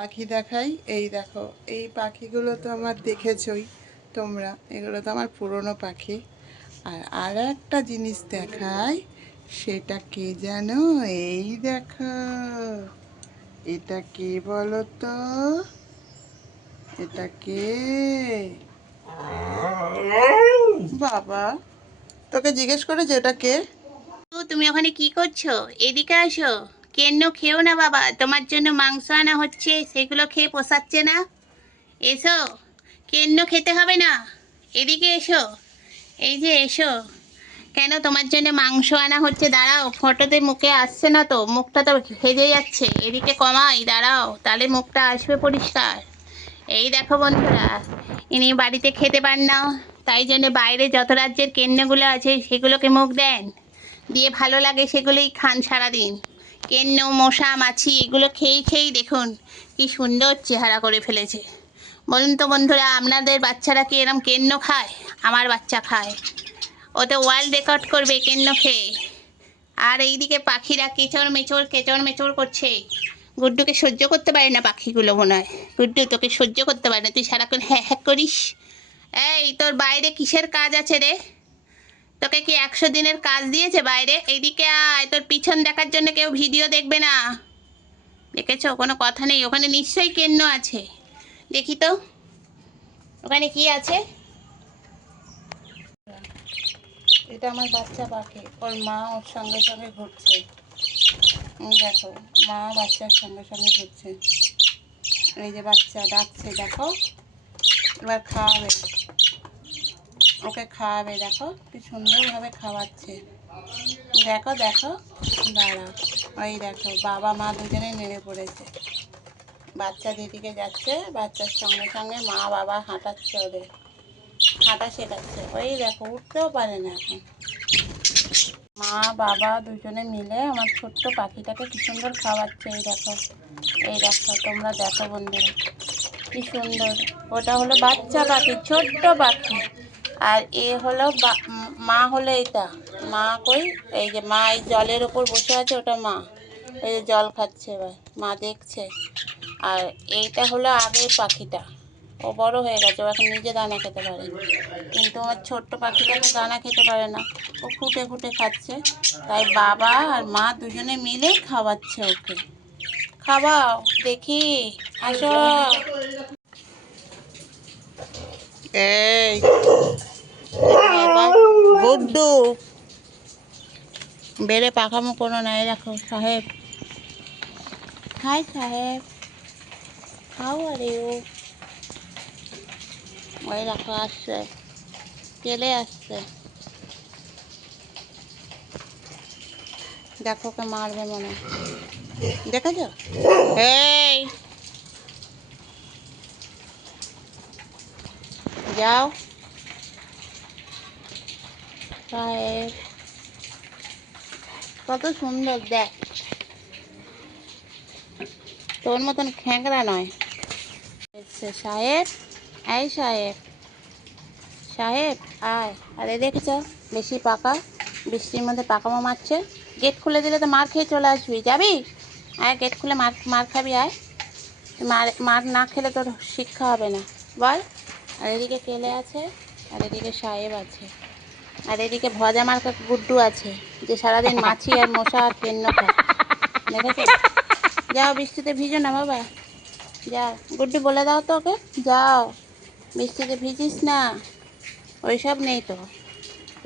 পাখি দেখাই। এই দেখো, এই পাখিগুলো তো আমার দেখেছই তোমরা। এগুলো তো আমার পুরনো পাখি। আর আর একটা জিনিস দেখাই, সেটা কে জানো এই দেখো। এটা কে বলো তো এটা কে? বাবা, তোকে জিজ্ঞেস করেছে এটা কে? তুমি ওখানে কি করছ? এদিকে আসো। কেন খেও না বাবা? তোমার জন্য মাংস আনা হচ্ছে, সেগুলো খেয়ে পোষাচ্ছে না। এসো, কেন খেতে হবে না? এদিকে এসো। এই যে এসো। কেন তোমার জন্য মাংস আনা হচ্ছে? দাঁড়াও, ফটোতে মুখে আসছে না তো, মুখটা তো ভেজে যাচ্ছে। এদিকে কমাই, দাঁড়াও তাহলে মুখটা আসবে পরিষ্কার। এই দেখো বন্ধুরা, ইনি বাড়িতে খেতে পান না, তাই জন্য বাইরে যত রাজ্যের কেন্নগুলো আছে, সেগুলোকে মুখ দেন। দিয়ে ভালো লাগে সেগুলোই খান সারাদিন। কেন্ন, মশা, মাছি, এগুলো খেয়েই খেয়েই দেখুন কি সুন্দর চেহারা করে ফেলেছে। বলুন তো বন্ধুরা, আপনাদের বাচ্চারা কি এরম কেন্ন খায়? আমার বাচ্চা খায়। ওতে ওয়ার্ল্ড রেকর্ড করবে কেন্ন খেয়ে। আর এইদিকে পাখিরা কেচড় মেচড় কেচড় মেচড় করছে। গুড্ডুকে সহ্য করতে পারে না পাখিগুলো মনে হয়। গুড্ডু, তোকে সহ্য করতে পারে না। তুই সারাক্ষণ হ্যাঁ হ্যাঁ করিস। এই, তোর বাইরে কিসের কাজ আছে রে? তোকে কি একশো দিনের কাজ দিয়েছে বাইরে? এইদিকে আয়, তোর পিছন দেখার জন্য কেউ ভিডিও দেখবে না। দেখেছ, কোনো কথা নেই। ওখানে নিশ্চয়ই কেন্ন আছে। দেখি তো, ওখানে কি আছে? এটা আমার বাচ্চা পাখি। ওর মা ওর সঙ্গে সঙ্গে ঘুরছে। দেখো, মা বাচ্চার সঙ্গে সঙ্গে ঘুরছে। এই যে বাচ্চা ডাকছে, দেখো। এবার খাওয়াবে ওকে খাওয়াবে, দেখো কি সুন্দরভাবে খাওয়াচ্ছে। দেখো দেখো, দাঁড়াও। ওই দেখো, বাবা মা দুজনেই নেমে পড়েছে। বাচ্চা দিদিকে যাচ্ছে, বাচ্চার সঙ্গে সঙ্গে মা বাবা হাঁটাচ্ছে ওদের। হাঁটা শেখাচ্ছে। ওই দেখো, উঠতেও পারে না এখন। মা বাবা দুজনে মিলে আমার ছোট্ট পাখিটাকে কি সুন্দর খাওয়াচ্ছে, এই দেখো। এই দেখো, তোমরা দেখো বন্ধুরা, কি সুন্দর। ওটা হলো বাচ্চা পাখি, ছোট্ট পাখি। আর এ হলো মা হলো এটা মা কই? এই যে মা এই জলের ওপর বসে আছে, ওটা মা। এই যে জল খাচ্ছে এবার, মা দেখছে। আর এইটা হলো আগের পাখিটা। ও বড় হয়ে গেছে, ও এখন নিজে দানা খেতে পারে। কিন্তু আমার ছোট্ট পাখিটা তো দানা খেতে পারে না। ও ফুটে ফুটে খাচ্ছে। তাই বাবা আর মা দুজনে মিলে খাওয়াচ্ছে ওকে। খাওয়াও, দেখি, আসো। এই। গুড্ডু বেড়ে পাখামো কোনো নাই রাখো সাহেব। Hi, saheb. How are you? ওই রাখো আসছে। চলে আসছে? দেখো, ওকে মারবে মনে হয়। দেখেছ? এই! যাও। সাহেব কত সুন্দর, দেখ। তোর মতন খ্যাংরা নয়। সাহেব এই সাহেব। সাহেব, আয়। আরে দেখেছ, বেশি পাকা, বৃষ্টির মধ্যে পাকামো মারছে। গেট খুলে দিলে তো মার খেয়ে চলে আসবি। যাবি? আয়, গেট খুলে মার মার খাবি, আয়। মার মার না খেলে তোর শিক্ষা হবে না। বল। আর এদিকে কেলে আছে, আর এদিকে সাহেব আছে। আর এদিকে ভজা মার্কা গুড্ডু আছে, যে সারাদিন মাছি আর মশা আর কেন্ন খায়। যাও, বৃষ্টিতে ভিজো না বাবা। যাও, গুড্ডু বলে দাও তো ওকে। যাও, বৃষ্টিতে ভিজিস না। ওইসব নেই তো।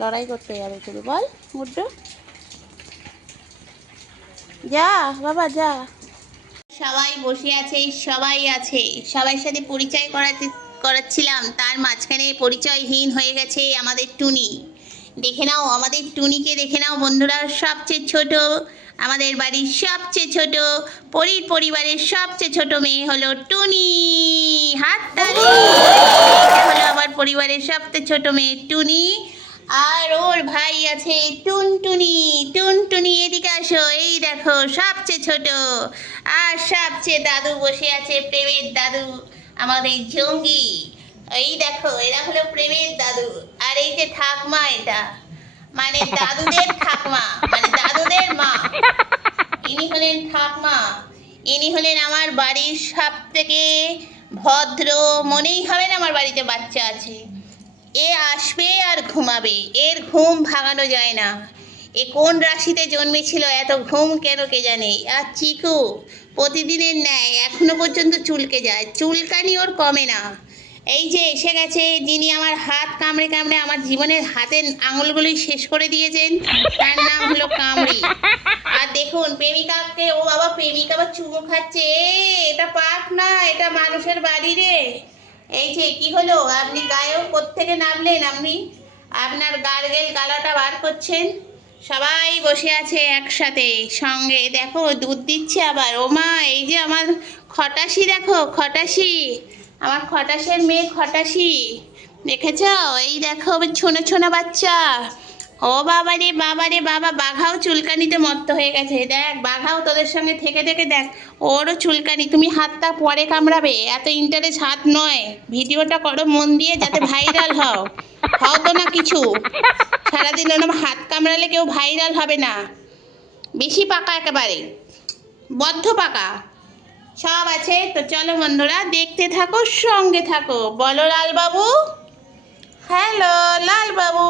লড়াই করতে যাবে শুধু। বল, গুড্ডু। যা, বাবা, যা। সবাই বসে আছে, সবাই আছে। সবার সাথে পরিচয় করাতে করাচ্ছিলাম। তার মাঝখানে পরিচয়হীন হয়ে গেছে আমাদের টুনি। দেখে নাও, আমাদের টুনিকে দেখে নাও বন্ধুরা, সবচেয়ে ছোট, আমাদের বাড়ির সবচেয়ে ছোট, পরির পরিবারের সবচেয়ে ছোট মেয়ে হলো টুনি। এটা হলো আমার পরিবারের সবচেয়ে ছোট মেয়ে টুনি। আর ওর ভাই আছে টুনটুনি। টুনটুনি, এদিকে আসো, এই দেখো, সবচেয়ে ছোট। আর সবচেয়ে দাদু বসে আছে প্রেমের দাদু, আমাদের জঙ্গি। এই দেখো, এরা হলো প্রেমের দাদু। আর এই যে ঠাকমা এটা মানে দাদুদের ঠাকমা মানে দাদুদের মা। ইনি হলেন ঠাকমা। ইনি হলেন আমার বাড়ির সব থেকে ভদ্র, মনেই হবে না আমার বাড়িতে বাচ্চা আছে। এ আসবে আর ঘুমাবে, এর ঘুম ভাঙানো যায় না। এ কোন রাশিতে জন্মেছিল, এত ঘুম কেন কে জানে? আর চিকু, প্রতিদিনের ন্যায়, এখনও পর্যন্ত চুলকে যায়। চুলকানি ওর কমে না। এই যে এসে গেছে, যিনি আমার হাত কামড়ে কামড়ে আমার জীবনের হাতের আঙুলগুলি শেষ করে দিয়েছেন, তার নাম হলো কামড়ি। আর দেখুন, প্রেমিকাকে, ও বাবা প্রেমিকা আবার চুমু খাচ্ছে। এটা পার্ক না, এটা মানুষের বাড়ি রে। এই যে, কি হলো? আপনি গায়েও কোত্থেকে নামলেন আপনি? আপনার গার্গেল গালাটা বার করছেন? সবাই বসে আছে একসাথে, সঙ্গে। দেখো, দুধ দিচ্ছে আবার। ওমা, এই যে আমার খটাসি দেখো খটাসি আমার খটাসের মেয়ে খটাসি দেখেছ? এই দেখো, ছোনো ছোনো বাচ্চা। ও বাবা রে বাবা রে, বাবা, বাঘাও চুলকানিতে মত্ত হয়ে গেছে। দেখ, বাঘাও তোদের সঙ্গে থেকে থেকে দেখ, ওরও চুলকানি। তুমি হাতটা পরে কামড়াবে, এত ইন্টারেস্ট হাত নয়। ভিডিওটা করো মন দিয়ে যাতে ভাইরাল হও। হও তো না কিছু। সারাদিন ওরম হাত কামড়ালে কেউ ভাইরাল হবে না। বেশি পাকা একেবারে। বদ্ধ পাকা। সব আছে? তো চলো বন্ধুরা দেখতে থাকো সঙ্গে থাকো। বলো লালবাবু। হ্যালো লালবাবু।